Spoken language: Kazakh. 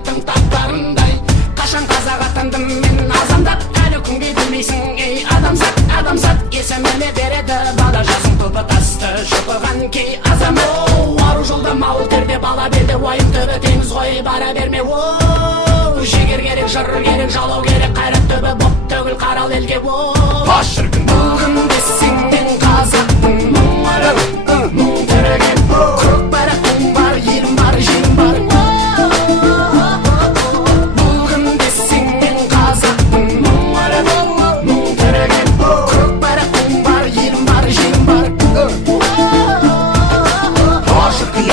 иттің таттарындай. Қашан қазақ атандым мен азамдап, әлі күнге білмейсің ей адамзат. Адамзат есіміне береді бала жасың тұлпы тасты шұқыған кей азамат. Ару жолда мауыл терде бала белде, уайым түбі теңіз ғой бара берме. Жігер керек, жыр керек, жалау керек, қайрат түбі боп төгіл қарал елге. Бас шіркін Бұлғын десең мен қазақтың мұң түреген, көкбарақтың бар, елім бар, жерім бар. Бұлғын десең мен қазақтың мұң түреген, көкбарақтың бар, елім бар, жерім бар. Бас шіркін